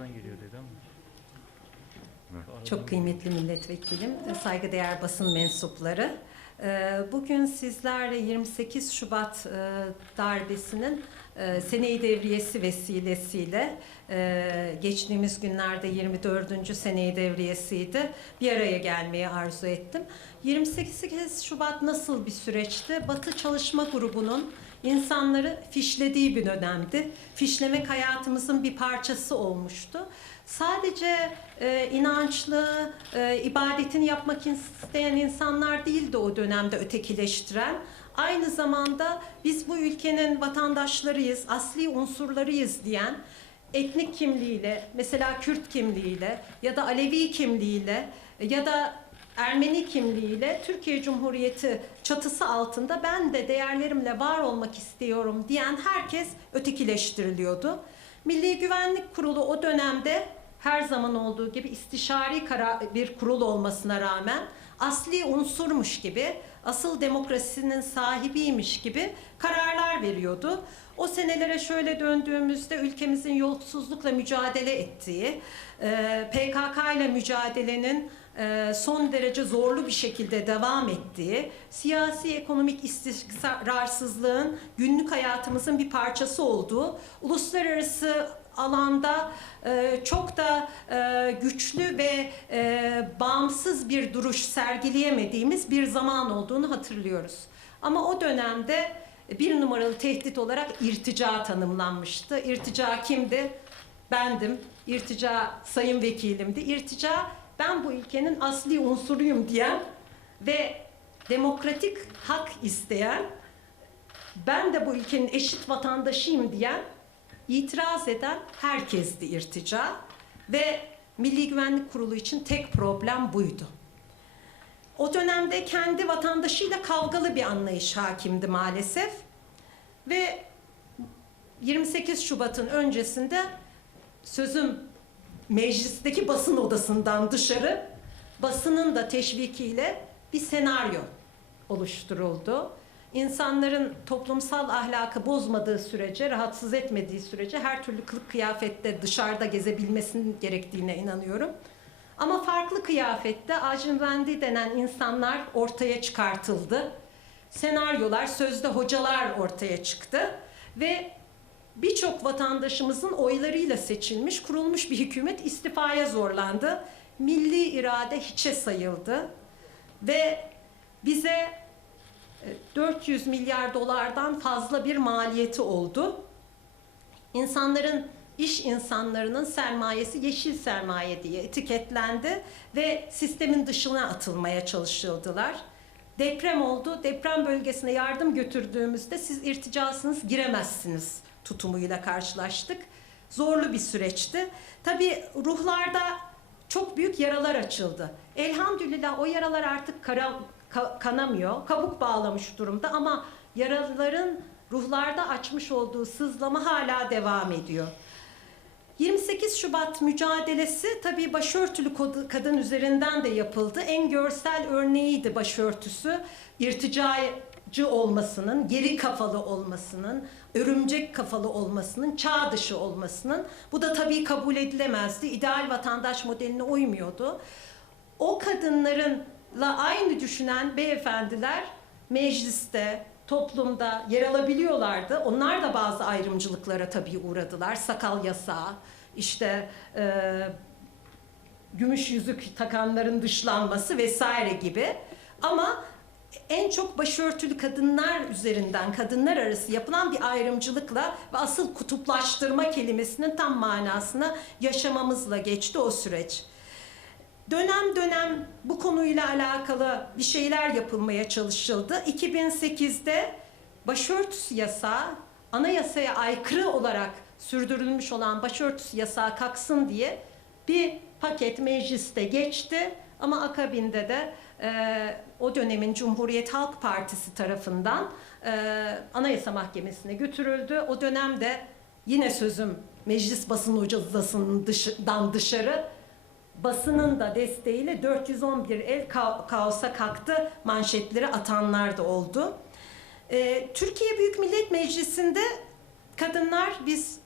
Arkadan geliyor dedi ama. Çok kıymetli milletvekilim, saygıdeğer basın mensupları. Ee, Bugün sizlerle 28 Şubat e, darbesinin e, seneyi devriyesi vesilesiyle e, geçtiğimiz günlerde 24. seneyi devriyesiydi. Bir araya gelmeyi arzu ettim. 28 Şubat nasıl bir süreçti? Batı Çalışma Grubu'nun insanları fişlediği bir dönemdi. Fişlemek hayatımızın bir parçası olmuştu. Sadece e, inançlı, e, ibadetini yapmak isteyen insanlar değildi o dönemde ötekileştiren. Aynı zamanda biz bu ülkenin vatandaşlarıyız, asli unsurlarıyız diyen etnik kimliğiyle, mesela Kürt kimliğiyle ya da Alevi kimliğiyle ya da Ermeni kimliğiyle Türkiye Cumhuriyeti çatısı altında ben de değerlerimle var olmak istiyorum diyen herkes ötekileştiriliyordu. Milli Güvenlik Kurulu o dönemde her zaman olduğu gibi istişari bir kurul olmasına rağmen asli unsurmuş gibi, asıl demokrasinin sahibiymiş gibi kararlar veriyordu. O senelere şöyle döndüğümüzde ülkemizin yolsuzlukla mücadele ettiği, PKK ile mücadelenin son derece zorlu bir şekilde devam ettiği, siyasi ekonomik istikrarsızlığın günlük hayatımızın bir parçası olduğu, uluslararası alanda e, çok da e, güçlü ve e, bağımsız bir duruş sergileyemediğimiz bir zaman olduğunu hatırlıyoruz. Ama o dönemde bir numaralı tehdit olarak irtica tanımlanmıştı. İrtica kimdi? Bendim. İrtica sayın vekilimdi. İrtica ben bu ülkenin asli unsuruyum diyen ve demokratik hak isteyen, ben de bu ülkenin eşit vatandaşıyım diyen, itiraz eden herkesti irtica ve Milli Güvenlik Kurulu için tek problem buydu. O dönemde kendi vatandaşıyla kavgalı bir anlayış hakimdi maalesef ve 28 Şubat'ın öncesinde sözüm meclisteki basın odasından dışarı basının da teşvikiyle bir senaryo oluşturuldu. İnsanların toplumsal ahlakı bozmadığı sürece, rahatsız etmediği sürece her türlü kılık kıyafette dışarıda gezebilmesinin gerektiğine inanıyorum. Ama farklı kıyafette ajinvendi denen insanlar ortaya çıkartıldı. Senaryolar, sözde hocalar ortaya çıktı ve birçok vatandaşımızın oylarıyla seçilmiş, kurulmuş bir hükümet istifaya zorlandı. Milli irade hiçe sayıldı ve bize e, 400 milyar dolardan fazla bir maliyeti oldu. İnsanların, iş insanlarının sermayesi yeşil sermaye diye etiketlendi ve sistemin dışına atılmaya çalışıldılar. Deprem oldu. Deprem bölgesine yardım götürdüğümüzde siz irticasınız giremezsiniz tutumuyla karşılaştık. Zorlu bir süreçti. Tabii ruhlarda çok büyük yaralar açıldı. Elhamdülillah o yaralar artık kara, ka- kanamıyor. Kabuk bağlamış durumda ama yaraların ruhlarda açmış olduğu sızlama hala devam ediyor. 28 Şubat mücadelesi tabii başörtülü kadın üzerinden de yapıldı. En görsel örneğiydi başörtüsü. İrticacı olmasının, geri kafalı olmasının, örümcek kafalı olmasının, çağ dışı olmasının. Bu da tabii kabul edilemezdi. İdeal vatandaş modeline uymuyordu. O kadınlarınla aynı düşünen beyefendiler mecliste, toplumda yer alabiliyorlardı. Onlar da bazı ayrımcılıklara tabii uğradılar. Sakal yasağı, işte e, gümüş yüzük takanların dışlanması vesaire gibi. Ama en çok başörtülü kadınlar üzerinden, kadınlar arası yapılan bir ayrımcılıkla ve asıl kutuplaştırma kelimesinin tam manasını yaşamamızla geçti o süreç. Dönem dönem bu konuyla alakalı bir şeyler yapılmaya çalışıldı. 2008'de başörtüsü yasağı anayasaya aykırı olarak sürdürülmüş olan başörtüsü yasağı kalksın diye bir paket mecliste geçti. Ama akabinde de e, o dönemin Cumhuriyet Halk Partisi tarafından e, Anayasa Mahkemesi'ne götürüldü. O dönemde yine sözüm meclis basın odasının dışından dışarı basının da desteğiyle 411 el ka- kaosa kalktı manşetleri atanlar da oldu. Ee, Türkiye Büyük Millet Meclisi'nde kadınlar biz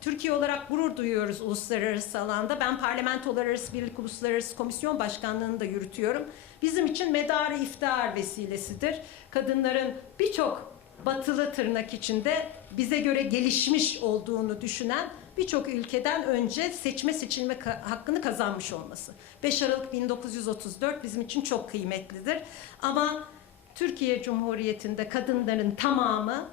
Türkiye olarak gurur duyuyoruz uluslararası alanda. Ben Parlamentolar Arası Birlik Uluslararası Komisyon Başkanlığı'nı da yürütüyorum. Bizim için medarı iftihar vesilesidir. Kadınların birçok batılı tırnak içinde bize göre gelişmiş olduğunu düşünen birçok ülkeden önce seçme seçilme hakkını kazanmış olması. 5 Aralık 1934 bizim için çok kıymetlidir. Ama Türkiye Cumhuriyeti'nde kadınların tamamı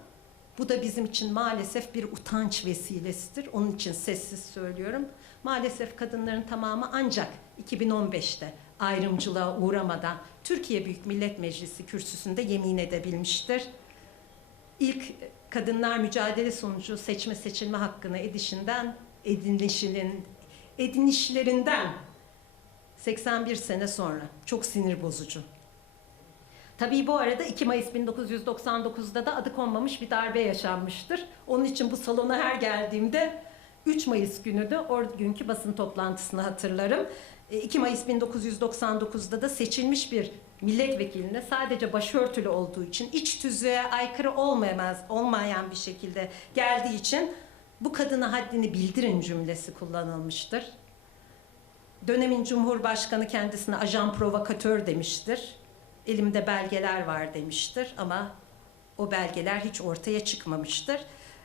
bu da bizim için maalesef bir utanç vesilesidir. Onun için sessiz söylüyorum. Maalesef kadınların tamamı ancak 2015'te ayrımcılığa uğramadan Türkiye Büyük Millet Meclisi kürsüsünde yemin edebilmiştir. İlk kadınlar mücadele sonucu seçme seçilme hakkını edişinden, edinişinin, edinişlerinden 81 sene sonra. Çok sinir bozucu. Tabii bu arada 2 Mayıs 1999'da da adı konmamış bir darbe yaşanmıştır. Onun için bu salona her geldiğimde 3 Mayıs günü de o günkü basın toplantısını hatırlarım. E, 2 Mayıs 1999'da da seçilmiş bir milletvekiline sadece başörtülü olduğu için iç tüzüğe aykırı olmayamaz, olmayan bir şekilde geldiği için bu kadına haddini bildirin cümlesi kullanılmıştır. Dönemin Cumhurbaşkanı kendisine ajan provokatör demiştir. Elimde belgeler var demiştir ama o belgeler hiç ortaya çıkmamıştır.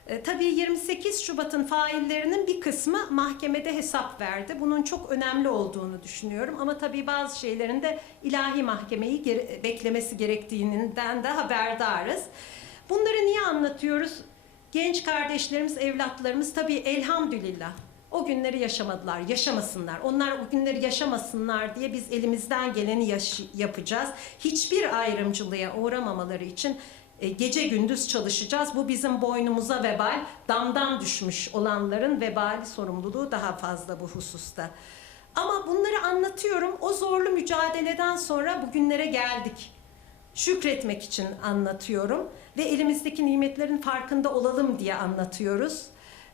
E, tabii 28 Şubat'ın faillerinin bir kısmı mahkemede hesap verdi. Bunun çok önemli olduğunu düşünüyorum ama tabii bazı şeylerin de ilahi mahkemeyi gere- beklemesi gerektiğinden de haberdarız. Bunları niye anlatıyoruz? Genç kardeşlerimiz, evlatlarımız tabii elhamdülillah o günleri yaşamadılar, yaşamasınlar. Onlar o günleri yaşamasınlar diye biz elimizden geleni yapacağız. Hiçbir ayrımcılığa uğramamaları için e, gece gündüz çalışacağız. Bu bizim boynumuza vebal. Damdan düşmüş olanların vebali sorumluluğu daha fazla bu hususta. Ama bunları anlatıyorum. O zorlu mücadeleden sonra bugünlere geldik. Şükretmek için anlatıyorum ve elimizdeki nimetlerin farkında olalım diye anlatıyoruz.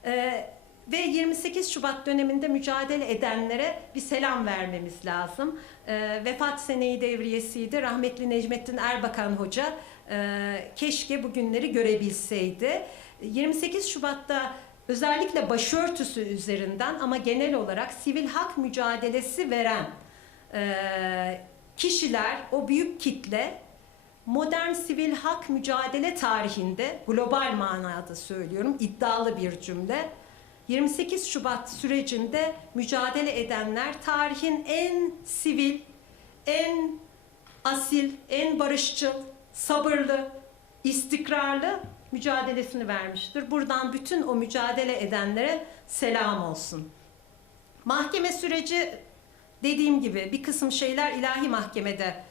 Ee, ve 28 Şubat döneminde mücadele edenlere bir selam vermemiz lazım. Ee, vefat seneyi devriyesiydi. Rahmetli Necmettin Erbakan Hoca e, keşke bugünleri görebilseydi. 28 Şubat'ta özellikle başörtüsü üzerinden ama genel olarak sivil hak mücadelesi veren e, kişiler, o büyük kitle modern sivil hak mücadele tarihinde global manada söylüyorum iddialı bir cümle. 28 Şubat sürecinde mücadele edenler tarihin en sivil, en asil, en barışçıl, sabırlı, istikrarlı mücadelesini vermiştir. Buradan bütün o mücadele edenlere selam olsun. Mahkeme süreci dediğim gibi bir kısım şeyler ilahi mahkemede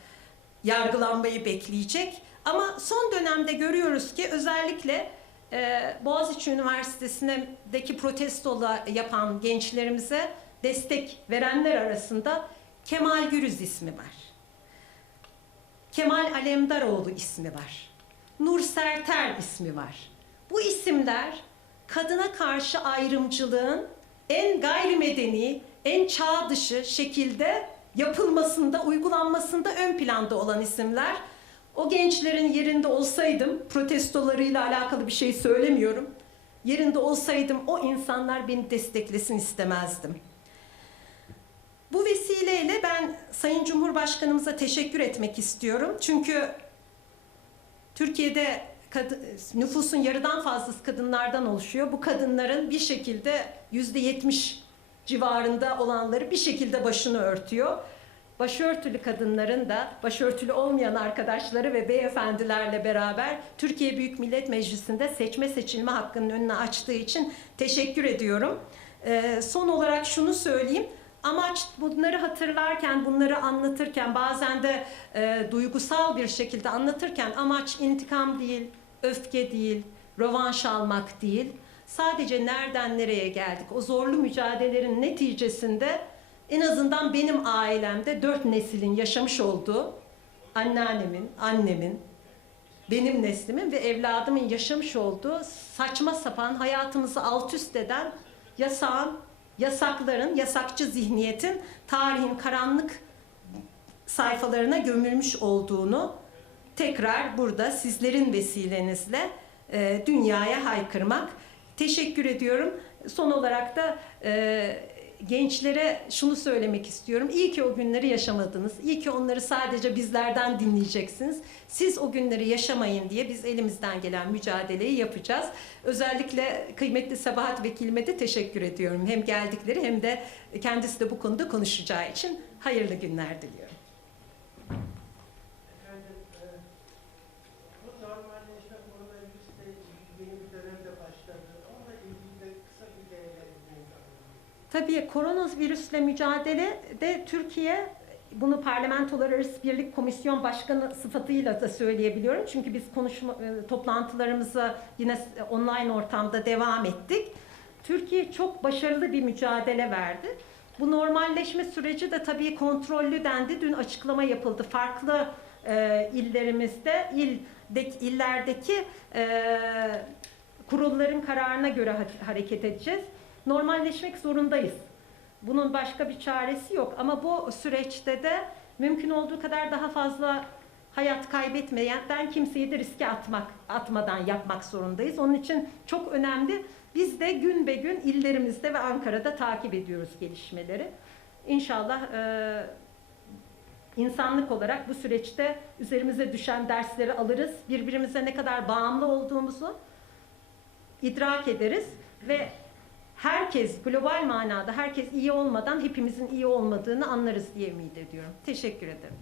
yargılanmayı bekleyecek. Ama son dönemde görüyoruz ki özellikle e, Boğaziçi Üniversitesi'ndeki protestola yapan gençlerimize destek verenler arasında Kemal Gürüz ismi var. Kemal Alemdaroğlu ismi var. Nur Serter ismi var. Bu isimler kadına karşı ayrımcılığın en gayrimedeni, en çağ dışı şekilde yapılmasında, uygulanmasında ön planda olan isimler. O gençlerin yerinde olsaydım, protestolarıyla alakalı bir şey söylemiyorum. Yerinde olsaydım o insanlar beni desteklesin istemezdim. Bu vesileyle ben Sayın Cumhurbaşkanımıza teşekkür etmek istiyorum. Çünkü Türkiye'de nüfusun yarıdan fazlası kadınlardan oluşuyor. Bu kadınların bir şekilde yüzde yetmiş civarında olanları bir şekilde başını örtüyor. Başörtülü kadınların da başörtülü olmayan arkadaşları ve beyefendilerle beraber Türkiye Büyük Millet Meclisi'nde seçme seçilme hakkının önünü açtığı için teşekkür ediyorum. Ee, son olarak şunu söyleyeyim. Amaç bunları hatırlarken, bunları anlatırken, bazen de e, duygusal bir şekilde anlatırken amaç intikam değil, öfke değil, rövanş almak değil. Sadece nereden nereye geldik? O zorlu mücadelelerin neticesinde en azından benim ailemde dört neslin yaşamış olduğu anneannemin, annemin, benim neslimin ve evladımın yaşamış olduğu saçma sapan hayatımızı alt üst eden yasağın, yasakların, yasakçı zihniyetin tarihin karanlık sayfalarına gömülmüş olduğunu tekrar burada sizlerin vesilenizle e, dünyaya haykırmak. Teşekkür ediyorum. Son olarak da e, gençlere şunu söylemek istiyorum. İyi ki o günleri yaşamadınız. İyi ki onları sadece bizlerden dinleyeceksiniz. Siz o günleri yaşamayın diye biz elimizden gelen mücadeleyi yapacağız. Özellikle kıymetli Sabahat Vekilime de teşekkür ediyorum. Hem geldikleri hem de kendisi de bu konuda konuşacağı için hayırlı günler diliyorum. Efendim, e, bu normalleşme koronavirüsle yeni bir dönemde başladı. Onunla ilgili de kısa bir değerlendirme alalım. Tabii koronavirüsle mücadele de Türkiye bunu parlamentolar arası birlik komisyon başkanı sıfatıyla da söyleyebiliyorum. Çünkü biz konuşma e, toplantılarımıza yine online ortamda devam ettik. Türkiye çok başarılı bir mücadele verdi. Bu normalleşme süreci de tabii kontrollü dendi. Dün açıklama yapıldı. Farklı e, illerimizde, ildeki, illerdeki e, kurulların kararına göre ha- hareket edeceğiz. Normalleşmek zorundayız. Bunun başka bir çaresi yok. Ama bu süreçte de mümkün olduğu kadar daha fazla hayat kaybetmeden kimseyi de riske atmak atmadan yapmak zorundayız. Onun için çok önemli. Biz de gün be gün illerimizde ve Ankara'da takip ediyoruz gelişmeleri. İnşallah e, insanlık olarak bu süreçte üzerimize düşen dersleri alırız. Birbirimize ne kadar bağımlı olduğumuzu idrak ederiz ve herkes global manada herkes iyi olmadan hepimizin iyi olmadığını anlarız diye ümit ediyorum. Teşekkür ederim.